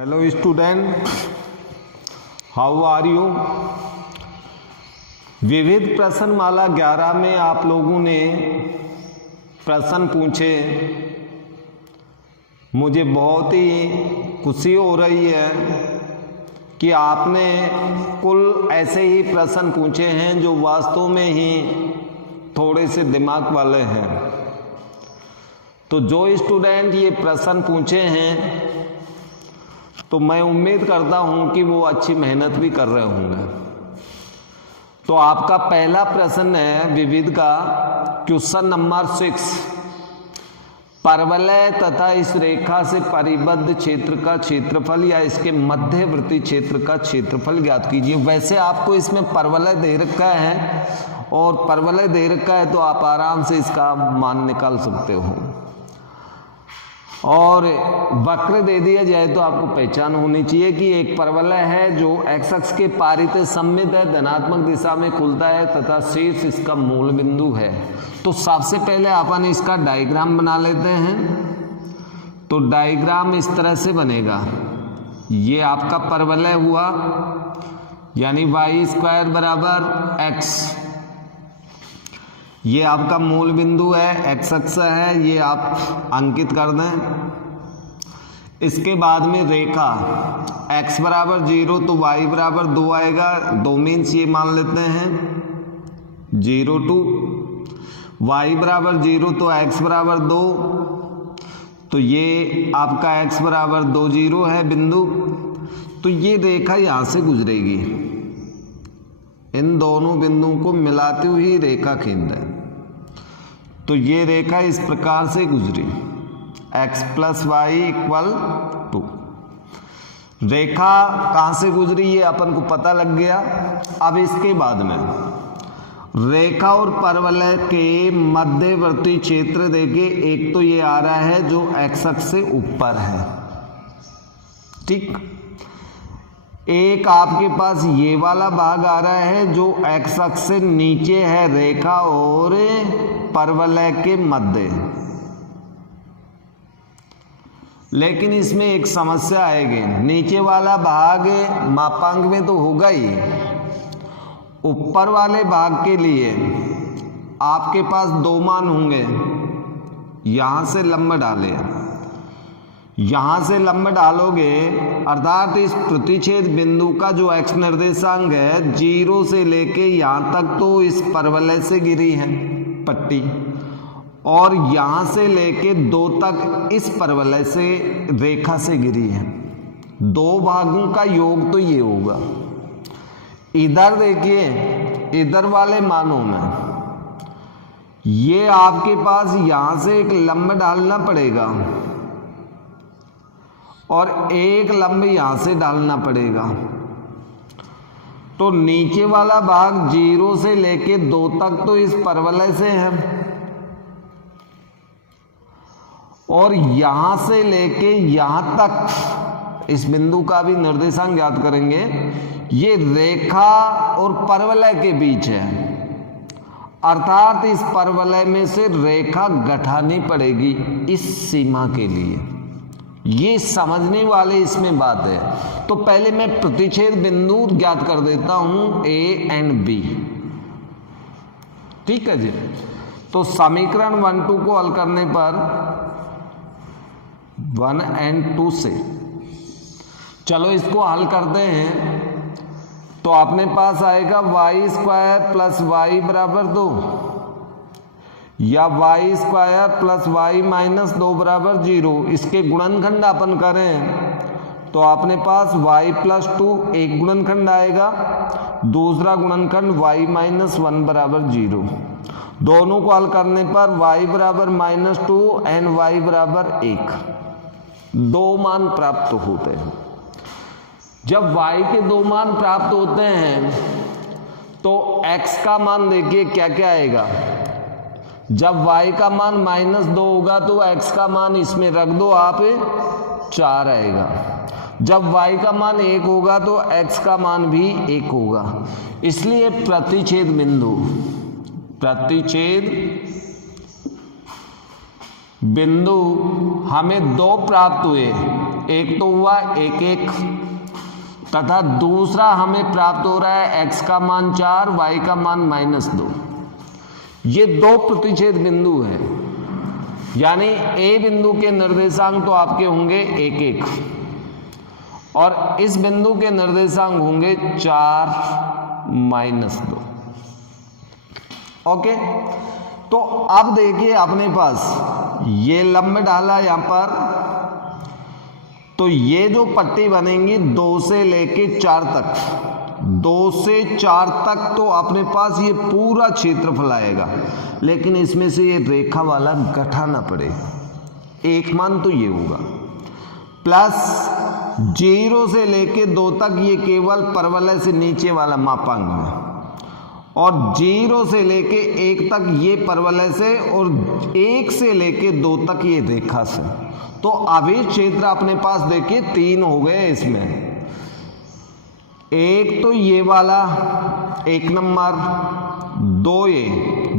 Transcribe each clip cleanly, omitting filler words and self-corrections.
Hello student, how are you. विविध प्रश्नमाला 11 में आप लोगों ने प्रश्न पूछे। मुझे बहुत ही खुशी हो रही है कि आपने कुल ऐसे ही प्रश्न पूछे हैं जो वास्तव में ही थोड़े से दिमाग वाले हैं। तो जो स्टूडेंट ये प्रश्न पूछे हैं तो मैं उम्मीद करता हूं कि वो अच्छी मेहनत भी कर रहे होंगे। तो आपका पहला प्रश्न है विविध का क्वेश्चन नंबर 6, परवलय तथा इस रेखा से परिबद्ध क्षेत्र का क्षेत्रफल या इसके मध्यवर्ती क्षेत्र का क्षेत्रफल ज्ञात कीजिए। वैसे आपको इसमें परवलय दे रखा है और परवलय दे रखा है तो आप आराम से इसका मान निकाल सकते हो, और वक्र दे दिया जाए तो आपको पहचान होनी चाहिए कि एक परवलय है जो एक्स अक्ष के पारित सममित है, धनात्मक दिशा में खुलता है तथा शीर्ष इसका मूल बिंदु है। तो सबसे पहले अपन इसका डायग्राम बना लेते हैं। तो डायग्राम इस तरह से बनेगा। ये आपका परवलय हुआ, यानी वाई स्क्वायर बराबर एक्स। ये आपका मूल बिंदु है, एक्स अक्ष है, ये आप अंकित कर दें। इसके बाद में रेखा x बराबर 0 तो y बराबर 2 आएगा। 2 मीन्स ये मान लेते हैं 0 to y बराबर 0 तो x बराबर 2, तो ये आपका x बराबर 2 0 है बिंदु। तो ये रेखा यहाँ से गुजरेगी, इन दोनों बिंदुओं को मिलाती हुई रेखा खींच दें। तो ये रेखा इस प्रकार से गुजरी, x प्लस वाई इक्वल 2। रेखा कहाँ से गुजरी ये अपन को पता लग गया। अब इसके बाद में रेखा और परवलय के मध्यवर्ती क्षेत्र देखे, एक तो ये आ रहा है जो x अक्ष से ऊपर है, ठीक। एक आपके पास ये वाला भाग आ रहा है जो x अक्ष से नीचे है, रेखा और परवलय के मध्य। लेकिन इसमें एक समस्या आएगी, नीचे वाला भाग मापांक में तो होगा ही, ऊपर वाले भाग के लिए आपके पास 2 मान होंगे। यहां से लंब डालें, यहां से लंब डालोगे अर्थात इस प्रतिच्छेद बिंदु का जो x निर्देशांक है 0 से लेके यहां तक तो इस परवलय से गिरी है पट्टी, और यहां से लेके 2 तक इस परवलय से रेखा से गिरी है। 2 भागों का योग तो ये होगा। इधर देखिए, इधर वाले मानों में ये आपके पास यहां से एक लंब डालना पड़ेगा और एक लंब यहां से डालना पड़ेगा। तो नीचे वाला भाग 0 से लेके 2 तक तो इस परवलय से है, और यहां से लेके यहां तक इस बिंदु का भी निर्देशांक ज्ञात करेंगे। ये रेखा और परवलय के बीच है, अर्थात इस परवलय में से रेखा गठानी पड़ेगी इस सीमा के लिए। ये समझने वाले इसमें बात है। तो पहले मैं प्रतिच्छेद बिंदु ज्ञात कर देता हूं A एंड B, ठीक है जी। तो समीकरण 1 2 को हल करने पर 1 and 2 से, चलो इसको हल करते हैं। तो अपने पास आएगा वाई स्क्वायर प्लस वाई बराबर 2 या y square plus y minus 2 बराबर 0। इसके गुणनखंड अपन करें तो अपने पास y प्लस 2 एक गुणनखंड आएगा, दूसरा गुणनखंड y माइनस 1 बराबर 0। दोनों को हल करने पर y बराबर -2 एंड y बराबर 1, 2 मान प्राप्त होते हैं। जब y के 2 मान प्राप्त होते हैं तो x का मान देखिए क्या क्या आएगा। जब y का मान -2 होगा तो x का मान इसमें रख दो आप 4 आएगा। जब y का मान 1 होगा तो x का मान भी 1 होगा। इसलिए प्रतिच्छेद बिंदु हमें 2 प्राप्त हुए, एक तो हुआ 1 1, तथा दूसरा हमें प्राप्त हो रहा है x का मान 4, y का मान -2। ये दो प्रतिच्छेद बिंदु हैं, यानी A बिंदु के निर्देशांक तो आपके होंगे 1 1 और इस बिंदु के निर्देशांक होंगे 4 -2। ओके, तो अब देखिए अपने पास ये लंब डाला यहां पर, तो ये जो पट्टी बनेंगी 2 से लेके 4 तक, 2 से 4 तक तो अपने पास ये पूरा क्षेत्रफल आएगा, लेकिन इसमें से ये रेखा वाला घटाना पड़ेगा। एक मान तो ये होगा, प्लस 0 से लेके 2 तक ये केवल परवलय से नीचे वाला मापांक है, और 0 से लेके 1 तक ये परवलय से, और 1 से लेके 2 तक ये रेखा से। तो अभी क्षेत्र अपने पास देखिए 3 हो गए इसमें। एक तो ये वाला 1 नंबर, 2 ये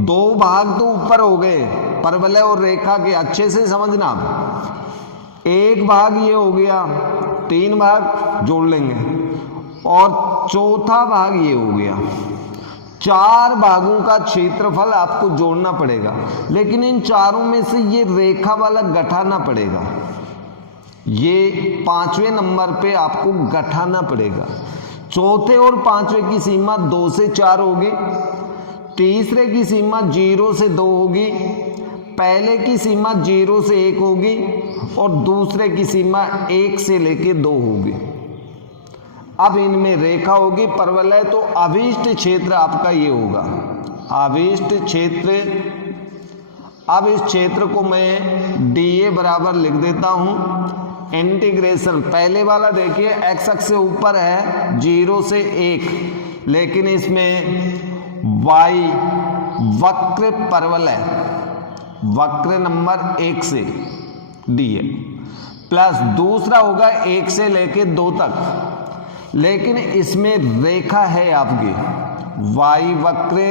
2 भाग तो ऊपर हो गए परवलय और रेखा के, अच्छे से समझना आप। 1 भाग ये हो गया, 3 भाग जोड़ लेंगे, और चौथा भाग ये हो गया। 4 भागों का क्षेत्रफल आपको जोड़ना पड़ेगा, लेकिन इन चारों में से ये रेखा वाला घटाना पड़ेगा। ये 5वें नंबर पे आपको घटाना पड़ेगा। चौथे और 5वें की सीमा 2 से 4 होगी, तीसरे की सीमा 0 से 2 होगी, पहले की सीमा 0 से 1 होगी, और दूसरे की सीमा 1 से लेके 2 होगी। अब इनमें रेखा होगी परवलय, तो अभीष्ट क्षेत्र आपका ये होगा अभीष्ट क्षेत्र। अब इस क्षेत्र को मैं dA बराबर लिख देता हूं, इंटीग्रेशन पहले वाला देखिए x अक्ष से ऊपर है 0 से 1, लेकिन इसमें y वक्र परवलय, वक्र नंबर 1 से dA, प्लस दूसरा होगा 1 से लेके 2 तक, लेकिन इसमें रेखा है आपकी y वक्र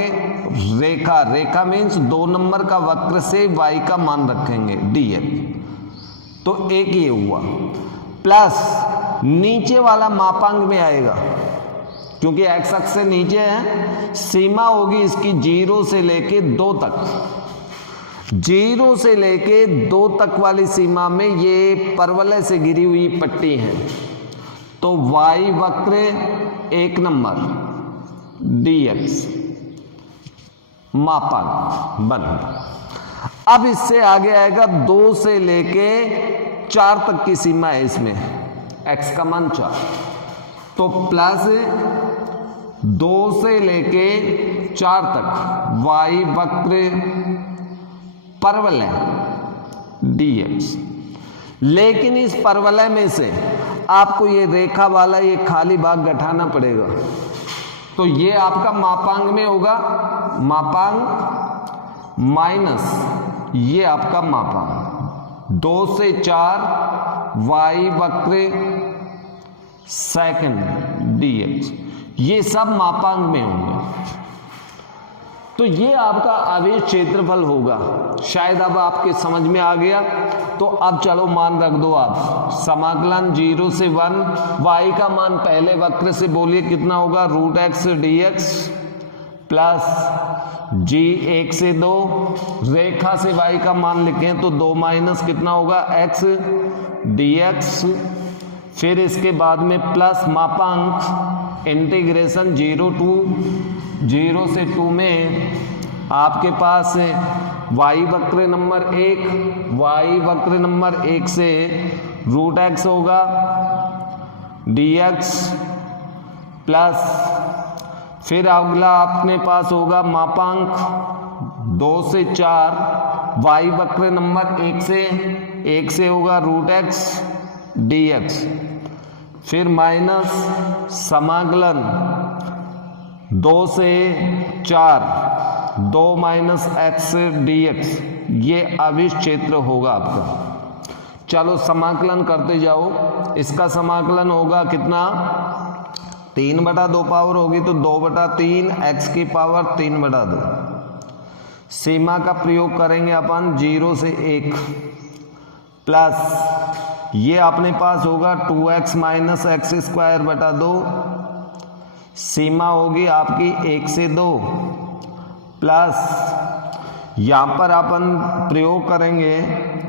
रेखा, रेखा मीन्स 2 नंबर का वक्र से y का मान रखेंगे dx, तो एक ये हुआ, प्लस नीचे वाला मापांक में आएगा, क्योंकि x अक्ष से नीचे है, सीमा होगी इसकी 0 से लेके 2 तक। 0 से लेके 2 तक वाली सीमा में ये परवलय से घिरी हुई पट्टी है, तो y वक्र 1 नंबर dx मापांक बन। अब इससे आगे आएगा 2 से लेके 4 तक की सीमा है इसमें, x का मान 4, तो प्लस 2 से लेके 4 तक y वक्र परवलय dx। लेकिन इस परवलय में से आपको ये रेखा वाला ये खाली भाग घटाना पड़ेगा, तो ये आपका मापांक में होगा, मापांक माइनस ये आपका मापांक 2 से 4 y वक्र सेकंड dx, ये सब मापांक में होंगे। तो ये आपका आवेश क्षेत्रफल होगा। शायद अब आपके समझ में आ गया। तो अब चलो मान रख दो आप, समाकलन 0 से 1, y का मान पहले वक्र से बोलिए कितना होगा, √x dx प्लस g 1 से 2, रेखा से y का मान लिखें तो 2 माइनस कितना होगा x dx, फिर इसके बाद में प्लस मापांक इंटीग्रेशन 0 से 2 में आपके पास y वक्र नंबर 1, y वक्र नंबर 1 से √x होगा dx प्लस फिर अगला अपने पास होगा मापांक 2 से 4 y वक्र नंबर 1 से होगा √x dx, फिर माइनस समाकलन 2 से 4 2 माइनस x dx, ये अभिष्ट क्षेत्र होगा आपका। चलो समाकलन करते जाओ। इसका समाकलन होगा कितना, 3/2 पावर होगी तो 2/3 x की पावर 3/2। सीमा का प्रयोग करेंगे अपन 0 से 1 प्लस ये अपने पास होगा 2x माइनस एक्स स्क्वायर बटा 2, सीमा होगी आपकी 1 से 2, प्लस यहाँ पर अपन प्रयोग करेंगे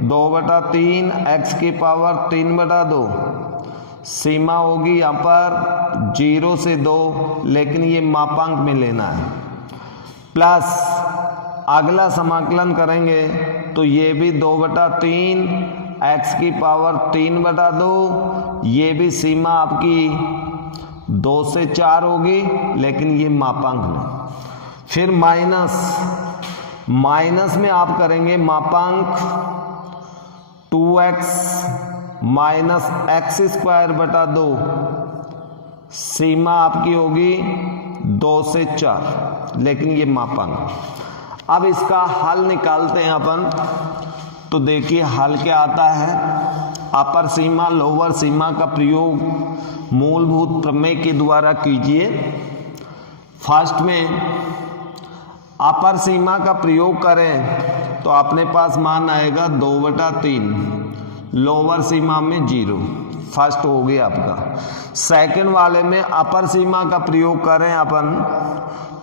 2/3 x की पावर 3/2, सीमा होगी यहाँ पर 0 से 2, लेकिन ये मापांक में लेना है, प्लस अगला समाकलन करेंगे तो ये भी 2/3 x की पावर 3/2, ये भी सीमा आपकी 2 से 4 होगी, लेकिन ये मापांक में। फिर माइनस में आप करेंगे मापांक 2x माइनस एक्स स्क्वायर बटा 2, सीमा आपकी होगी 2 से 4, लेकिन ये मापांक। अब इसका हल निकालते हैं अपन, तो देखिए हल क्या आता है। अपर सीमा लोअर सीमा का प्रयोग मूलभूत प्रमेय के द्वारा कीजिए। फर्स्ट में अपर सीमा का प्रयोग करें तो अपने पास मान आएगा 2/3, लोअर सीमा में 0, फर्स्ट हो गया आपका। सेकंड वाले में अपर सीमा का प्रयोग करें अपन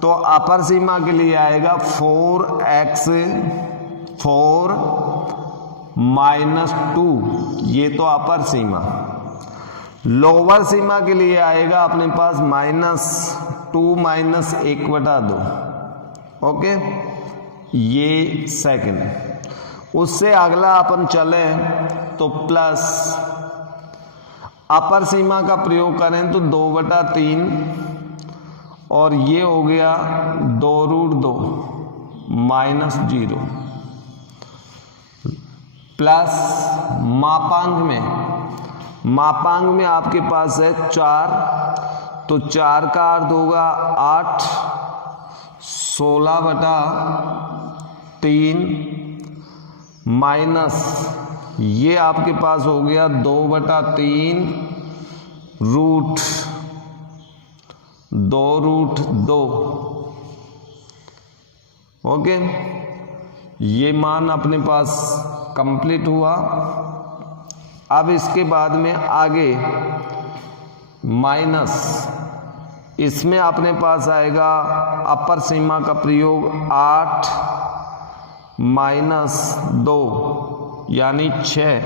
तो अपर सीमा के लिए आएगा 4x 4 माइनस 2, ये तो अपर सीमा। लोअर सीमा के लिए आएगा अपने पास -2 माइनस 1/2, ओके, ये सेकंड। उससे अगला अपन चले तो प्लस अपर सीमा का प्रयोग करें तो 2/3 और ये हो गया 2√2 -0, प्लस मापांक में आपके पास है 4, तो 4 का अर्थ होगा 8, 16/3 माइनस ये आपके पास हो गया 2/3 रूट 2√2, ओके। ये मान अपने पास कंप्लीट हुआ। अब इसके बाद में आगे माइनस, इसमें अपने पास आएगा अपर सीमा का प्रयोग 8 -2 यानी 6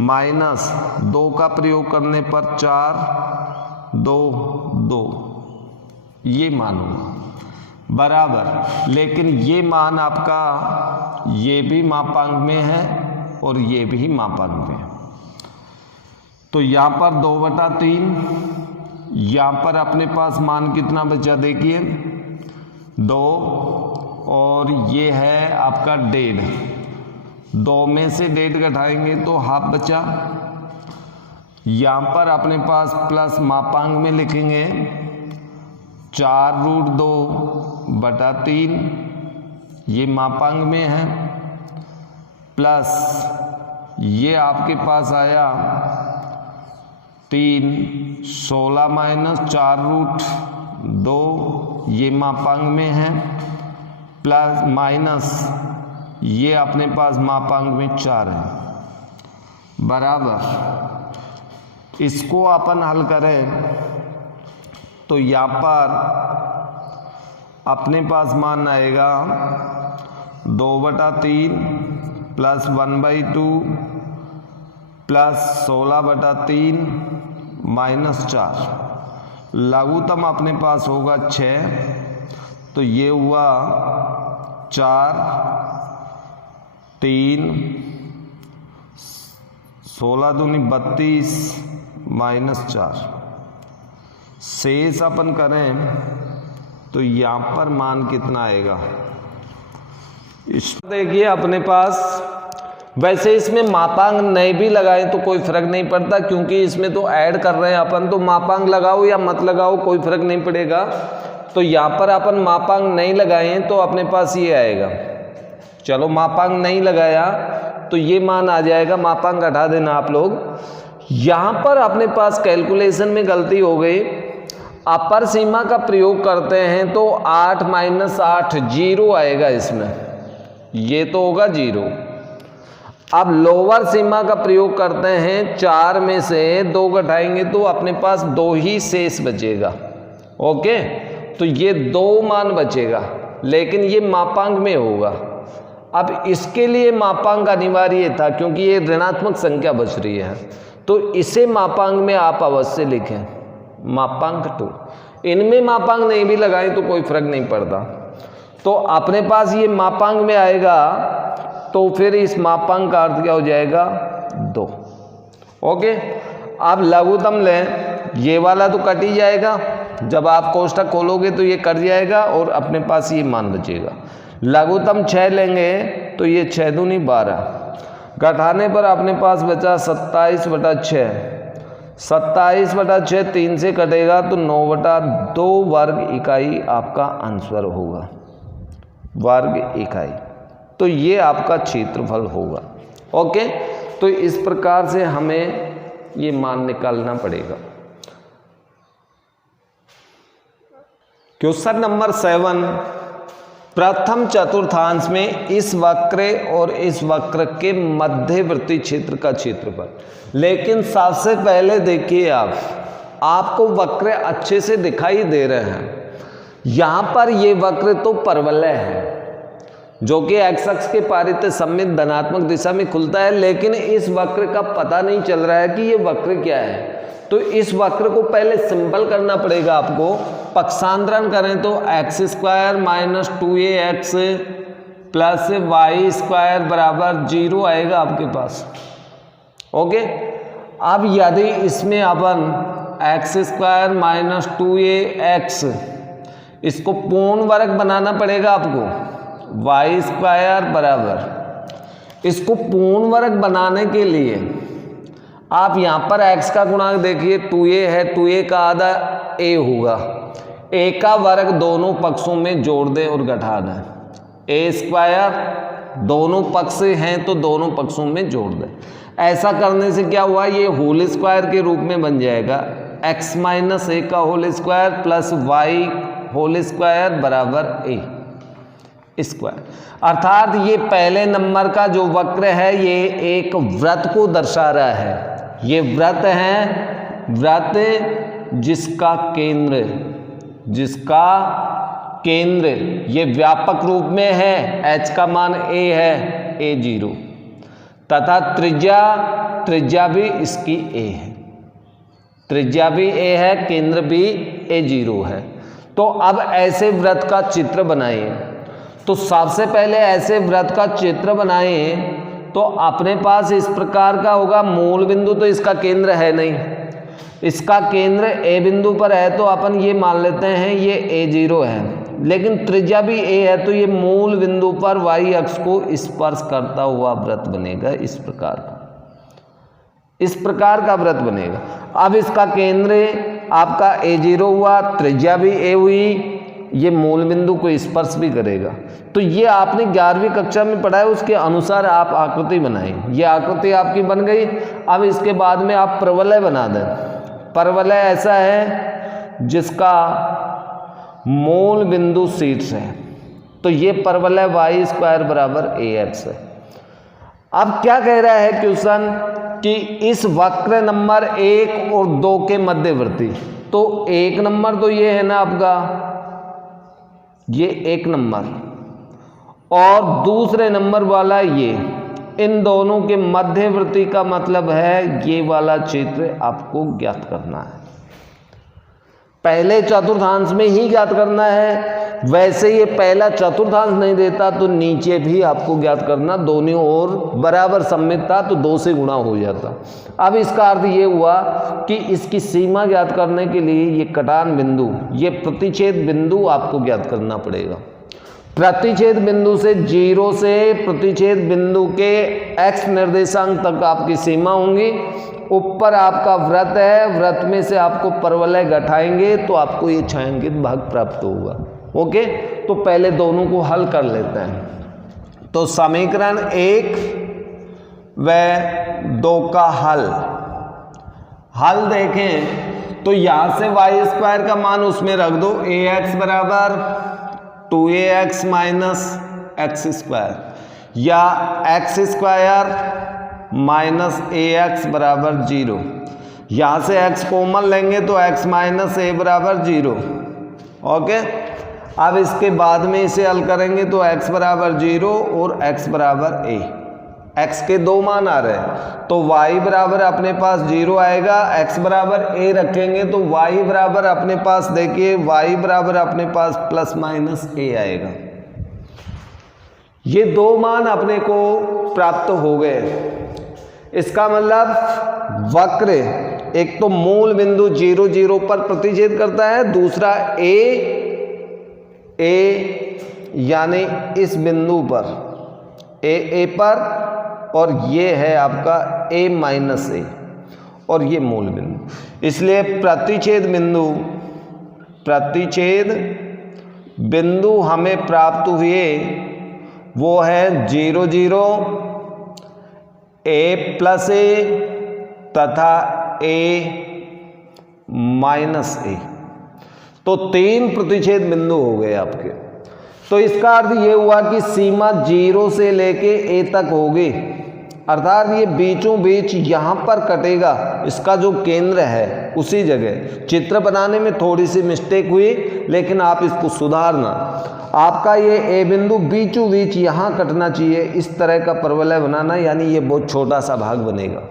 माइनस 2 का प्रयोग करने पर 4 2 2, ये मान होगा बराबर। लेकिन ये मान आपका ये भी मापांक में है और ये भी मापांक में है, तो यहाँ पर 2/3, यहाँ पर अपने पास मान कितना बचा देखिए 2, और ये है आपका 1.5, 2 में से 1.5 घटाएंगे तो हाफ बचा। यहाँ पर अपने पास प्लस मापांक में लिखेंगे 4√2/3, ये मापांक में है, प्लस ये आपके पास आया 3 16 माइनस 4√2, ये मापांक में है, प्लस माइनस ये अपने पास मापांक में 4 है बराबर। इसको अपन हल करें तो यहाँ पर अपने पास मान आएगा 2/3 प्लस 1/2 प्लस 16/3 -4, लघुत्तम अपने पास होगा 6, तो ये हुआ 4 3 16 दूनी 32 -4। शेष अपन करें तो यहाँ पर मान कितना आएगा, इस देखिए अपने पास। वैसे इसमें मापांक नहीं भी लगाएं तो कोई फर्क नहीं पड़ता, क्योंकि इसमें तो ऐड कर रहे हैं अपन, तो मापांक लगाओ या मत लगाओ कोई फर्क नहीं पड़ेगा। तो यहाँ पर अपन मापांक नहीं लगाए तो अपने पास ये आएगा, चलो मापांक नहीं लगाया तो ये मान आ जाएगा, मापांक हटा देना आप लोग। यहाँ पर अपने पास कैलकुलेशन में गलती हो गई, अपर सीमा का प्रयोग करते हैं तो 8 - 8 0 आएगा इसमें, ये तो होगा 0। अब लोअर सीमा का प्रयोग करते हैं, 4 में से 2 घटाएंगे तो अपने पास 2 ही शेष बचेगा। ओके, तो ये 2 मान बचेगा, लेकिन ये मापांक में होगा। अब इसके लिए मापांक अनिवार्य था क्योंकि ये ऋणात्मक संख्या बच रही है, तो इसे मापांक में आप अवश्य लिखें, मापांक 2। इनमें मापांक नहीं भी लगाएं तो कोई फर्क नहीं पड़ता। तो अपने पास ये मापांक में आएगा, तो फिर इस मापांक का अर्थ क्या हो जाएगा, 2। ओके, अब लघुत्तम लें, ये वाला तो कट ही जाएगा, जब आप कोष्ठक खोलोगे तो ये कट जाएगा और अपने पास ये मान बचेगा। लघुत्तम 6 लेंगे तो ये 6 दूनी 12, घटाने पर अपने पास बचा 27/6। 27/6 3 से कटेगा तो 9/2 वर्ग इकाई आपका आंसर होगा, वर्ग इकाई। तो ये आपका क्षेत्रफल होगा। ओके, तो इस प्रकार से हमें ये मान निकालना पड़ेगा। क्वेश्चन नंबर 7, प्रथम चतुर्थांश में इस वक्र और इस वक्र के मध्यवर्ती क्षेत्र का क्षेत्रफल। लेकिन सबसे पहले देखिए, आपको वक्र अच्छे से दिखाई दे रहे हैं। यहां पर ये वक्र तो परवलय है जो कि एक्स अक्ष के पारित सममित धनात्मक दिशा में खुलता है, लेकिन इस वक्र का पता नहीं चल रहा है कि ये वक्र क्या है। तो इस वक्र को पहले सिंपल करना पड़ेगा आपको। पक्षांतरण करें तो x² - 2ax प्लस y² बराबर 0 आएगा आपके पास। ओके, अब यदि इसमें अपन x² - 2ax इसको पूर्ण वर्ग बनाना पड़ेगा आपको, y² बराबर, इसको पूर्ण वर्ग बनाने के लिए आप यहाँ पर x का गुणांक देखिए, 2a है, 2a का आधा a होगा, a का वर्ग दोनों पक्षों में जोड़ दें और घटा दें, a² दोनों पक्ष हैं तो दोनों पक्षों में जोड़ दें। ऐसा करने से क्या हुआ, ये होल स्क्वायर के रूप में बन जाएगा, x - a का whole square plus y whole square बराबर a स्क्वायर। अर्थात ये पहले नंबर का जो वक्र है ये एक वृत्त को दर्शा रहा है। ये वृत्त है, वृत्त जिसका केंद्र ये व्यापक रूप में है, h का मान a है, a0, तथा त्रिज्या भी इसकी a है, त्रिज्या भी a है, केंद्र भी a0 है। तो अब ऐसे वृत्त का चित्र बनाइए। तो सबसे पहले ऐसे वृत्त का चित्र बनाएं तो अपने पास इस प्रकार का होगा। मूल बिंदु तो इसका केंद्र है नहीं, इसका केंद्र a बिंदु पर है, तो अपन ये मान लेते हैं ये a0 है, लेकिन त्रिज्या भी a है, तो ये मूल बिंदु पर y अक्ष को स्पर्श करता हुआ वृत्त बनेगा। इस प्रकार का वृत्त बनेगा। अब इसका केंद्र आपका a0 हुआ, त्रिज्या भी a हुई, ये मूल बिंदु को स्पर्श भी करेगा। तो ये आपने 11वीं कक्षा में पढ़ा है, उसके अनुसार आप आकृति बनाएं। ये आकृति आपकी बन गई। अब इसके बाद में आप परवलय बना दें। परवलय ऐसा है जिसका मूल बिंदु शीर्ष है, तो ये परवलय y² बराबर ax है। अब क्या कह रहा है क्वेश्चन कि इस वक्र नंबर 1 और 2 के मध्यवर्ती, तो 1 नंबर तो ये है ना आपका, ये 1 नंबर, और दूसरे नंबर वाला ये, इन दोनों के मध्यवर्ती का मतलब है ये वाला क्षेत्र आपको ज्ञात करना है। पहले चतुर्थांश में ही ज्ञात करना है। वैसे ये पहला चतुर्थांश नहीं देता तो नीचे भी आपको ज्ञात करना, दोनों ओर बराबर सममित था तो 2 से गुणा हो जाता। अब इसका अर्थ ये हुआ कि इसकी सीमा ज्ञात करने के लिए ये कटान बिंदु, ये प्रतिच्छेद बिंदु आपको ज्ञात करना पड़ेगा। प्रतिच्छेद बिंदु से 0 से प्रतिच्छेद बिंदु के x निर्देशांक तक आपकी सीमा होंगी। ऊपर आपका वृत्त है, वृत्त में से आपको परवलय घटाएंगे तो आपको ये छायांकित भाग प्राप्त होगा। ओके, तो पहले दोनों को हल कर लेते हैं। तो समीकरण 1 व 2 का हल देखें तो यहां से y² का मान उसमें रख दो, ax बराबर 2ax - x²। या एक्स स्क्वायर माइनस ए एक्स बराबर 0। यहाँ से x कॉमन लेंगे तो x माइनस ए बराबर 0। ओके, अब इसके बाद में इसे हल करेंगे तो x बराबर 0 और x बराबर a। x के दो मान आ रहे हैं तो y बराबर अपने पास 0 आएगा, x बराबर a रखेंगे तो y बराबर अपने पास देखिए y बराबर अपने पास प्लस माइनस a आएगा। ये दो मान अपने को प्राप्त हो गए। इसका मतलब वक्र एक तो मूल बिंदु 0 0 पर प्रतिच्छेद करता है, दूसरा ए यानी इस बिंदु पर ए पर, और ये है आपका a माइनस ए और ये मूल बिंदु। इसलिए प्रतिच्छेद बिंदु हमें प्राप्त हुए वो है 0 0 a प्लस ए तथा a माइनस ए। तो 3 प्रतिच्छेद बिंदु हो गए आपके। तो इसका अर्थ ये हुआ कि सीमा 0 से लेके a तक होगी, अर्थात ये बीचों बीच यहाँ पर कटेगा, इसका जो केंद्र है उसी जगह। चित्र बनाने में थोड़ी सी मिस्टेक हुई, लेकिन आप इसको सुधारना। आपका ये ए बिंदु बीचों बीच यहाँ कटना चाहिए, इस तरह का परवलय बनाना, यानी ये बहुत छोटा सा भाग बनेगा।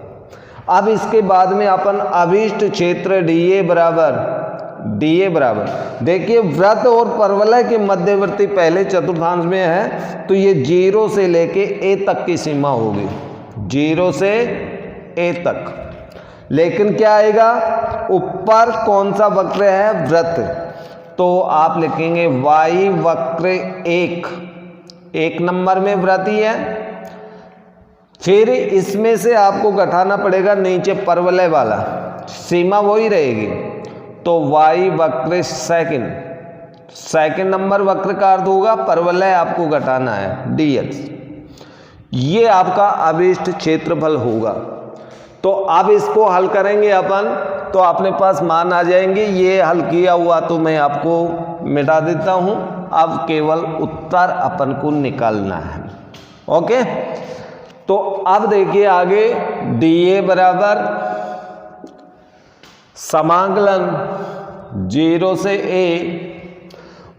अब इसके बाद में अपन अभीष्ट क्षेत्र डीए बराबर देखिए वृत्त और परवलय के मध्यवर्ती पहले चतुर्थांश में है, तो ये 0 से लेके ए तक की सीमा होगी, 0 से ए तक। लेकिन क्या आएगा, ऊपर कौन सा वक्र है, वृत्त, तो आप लिखेंगे y वक्र 1 नंबर में वृत्त ही है। फिर इसमें से आपको घटाना पड़ेगा नीचे परवलय वाला, सीमा वही रहेगी, तो y वक्र सेकंड नंबर वक्र का अर्थ होगा परवलय आपको घटाना है dx। ये आपका अभीष्ट क्षेत्रफल होगा। तो अब इसको हल करेंगे अपन, तो अपने पास मान आ जाएंगे। ये हल किया हुआ तो मैं आपको मिटा देता हूं, अब केवल उत्तर अपन को निकालना है। ओके, तो अब देखिए आगे dA बराबर समाकलन 0 से a,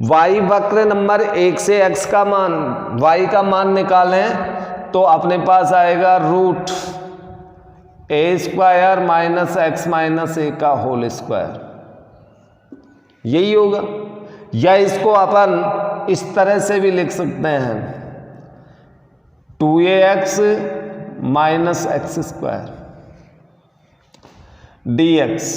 y वक्र नंबर 1 से x का मान, y का मान निकालें तो अपने पास आएगा root a square minus x minus a का होल स्क्वायर, यही होगा। या इसको अपन इस तरह से भी लिख सकते हैं 2ax minus x square dx।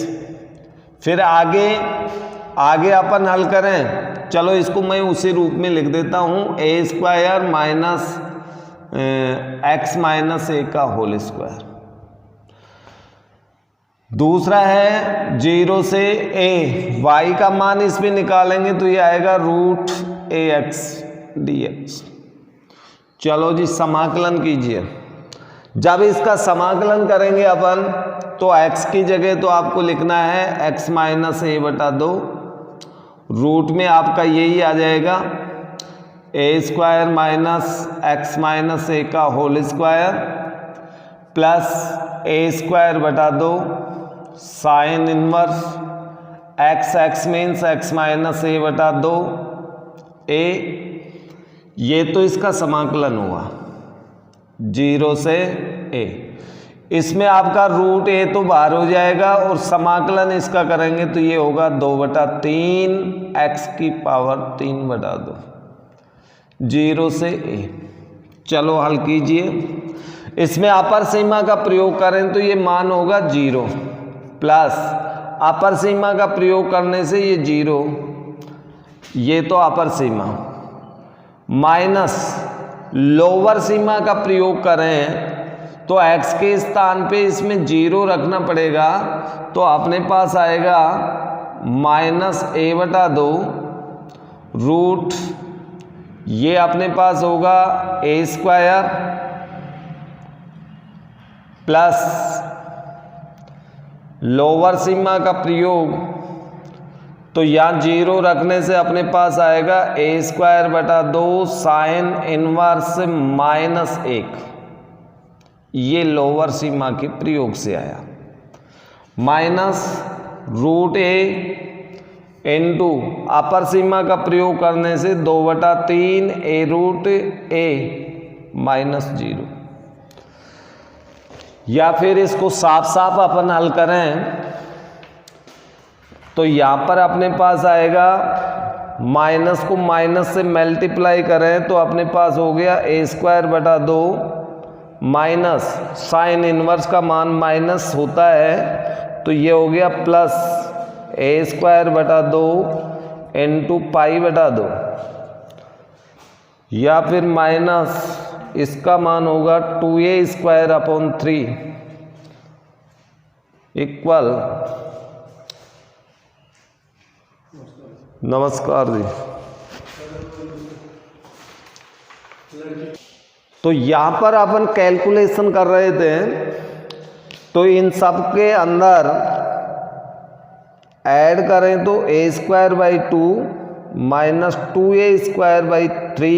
फिर आगे अपन हल करें, चलो इसको मैं उसी रूप में लिख देता हूं a square minus x minus a का होल स्क्वायर। दूसरा है 0 से a, y का मान इसमें निकालेंगे तो ये आएगा रूट ax dx। चलो जी समाकलन कीजिए। जब इसका समाकलन करेंगे अपन तो x की जगह तो आपको लिखना है x माइनस ए बटा 2, रूट में आपका यही आ जाएगा a square minus x minus a का whole square plus a square बटा 2 sine inverse x means x minus a बटा 2 a। ये तो इसका समाकलन हुआ 0 से a। इसमें आपका रूट a तो बाहर हो जाएगा और समाकलन इसका करेंगे तो ये होगा 2/3 x की पावर 3/2 0 से a। चलो हल कीजिए। इसमें अपर सीमा का प्रयोग करें तो ये मान होगा 0 प्लस अपर सीमा का प्रयोग करने से ये 0, ये तो अपर सीमा, माइनस लोअर सीमा का प्रयोग करें तो x के स्थान पे इसमें 0 रखना पड़ेगा, तो अपने पास आएगा माइनस a बटा 2 रूट, ये अपने पास होगा a स्क्वायर प्लस लोअर सीमा का प्रयोग तो यहाँ 0 रखने से अपने पास आएगा a²/2 साइन इनवर्स -1। ये लोअर सीमा के प्रयोग से आया। -√a इंटू अपर सीमा का प्रयोग करने से 2/3 a√a -0। या फिर इसको साफ साफ अपन हल करें तो यहाँ पर अपने पास आएगा, माइनस को माइनस से मल्टीप्लाई करें तो अपने पास हो गया a²/2 माइनस साइन इनवर्स का मान माइनस होता है तो ये हो गया प्लस a²/2 इंटू π/2, या फिर माइनस इसका मान होगा 2a²/3 इक्वल, नमस्कार जी। तो यहाँ पर अपन कैलकुलेशन कर रहे थे तो इन सब के अंदर ऐड करें तो a²/2 minus 2a²/3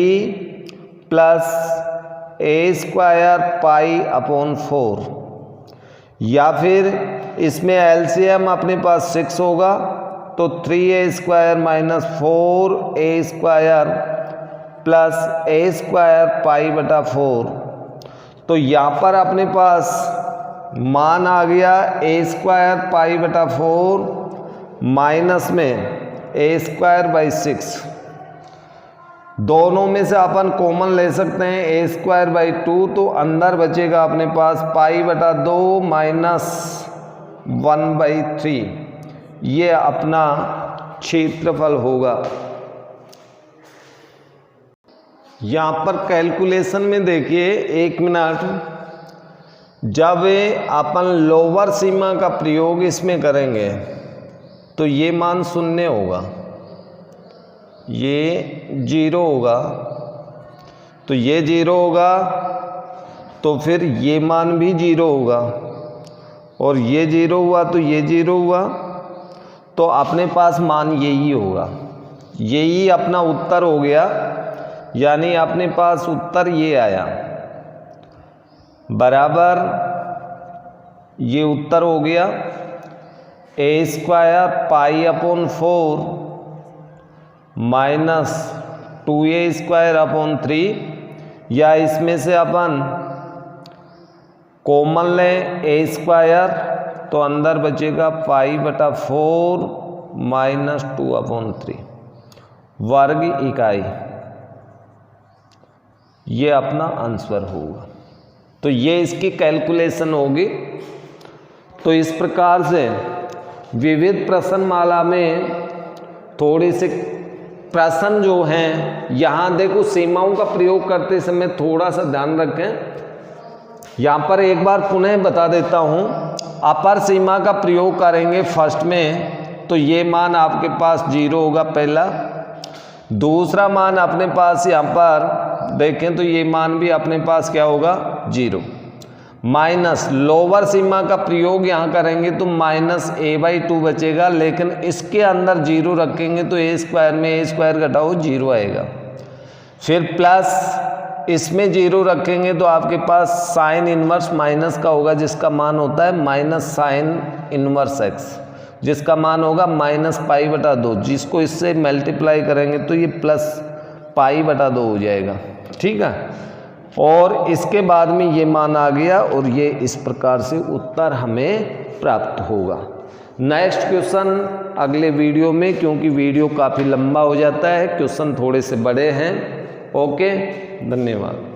plus a² π/4, या फिर इसमें एलसीएम अपने पास 6 होगा तो 3a² - 4a² प्लस a² π/4। तो यहाँ पर अपने पास मान आ गया a² π/4 माइनस में a²/6। दोनों में से अपन कॉमन ले सकते हैं a²/2 तो अंदर बचेगा अपने पास π/2 माइनस 1/3। ये अपना क्षेत्रफल होगा। यहाँ पर कैलकुलेशन में देखिए 1 मिनट, जब अपन लोअर सीमा का प्रयोग इसमें करेंगे तो ये मान 0 होगा, ये 0 होगा, तो ये 0 होगा, तो फिर ये मान भी 0 होगा, और ये 0 हुआ तो ये 0 हुआ, तो अपने पास मान यही होगा। यही अपना उत्तर हो गया, यानी अपने पास उत्तर ये आया बराबर, ये उत्तर हो गया a² π/4 माइनस 2a²/3, या इसमें से अपन कॉमन लें a² तो अंदर बचेगा π/4 माइनस 2/3 वर्ग इकाई। ये अपना आंसर होगा। तो ये इसकी कैलकुलेशन होगी। तो इस प्रकार से विविध प्रश्नमाला में थोड़े से प्रश्न जो हैं, यहाँ देखो सीमाओं का प्रयोग करते समय थोड़ा सा ध्यान रखें। यहाँ पर एक बार पुनः बता देता हूँ, अपर सीमा का प्रयोग करेंगे फर्स्ट में तो ये मान आपके पास 0 होगा पहला। दूसरा मान अपने पास यहाँ पर देखें तो ये मान भी अपने पास क्या होगा 0, माइनस लोअर सीमा का प्रयोग यहाँ करेंगे तो माइनस a/2 बचेगा, लेकिन इसके अंदर 0 रखेंगे तो a² में a² घटाओ 0 आएगा। फिर प्लस इसमें 0 रखेंगे तो आपके पास साइन इनवर्स माइनस का होगा, जिसका मान होता है माइनस साइन इनवर्स x, जिसका मान होगा माइनस π/2, जिसको इससे मल्टीप्लाई करेंगे तो ये प्लस π/2 हो जाएगा। ठीक है, और इसके बाद में ये मान आ गया और ये इस प्रकार से उत्तर हमें प्राप्त होगा। नेक्स्ट क्वेश्चन अगले वीडियो में, क्योंकि वीडियो काफ़ी लंबा हो जाता है, क्वेश्चन थोड़े से बड़े हैं। ओके, धन्यवाद।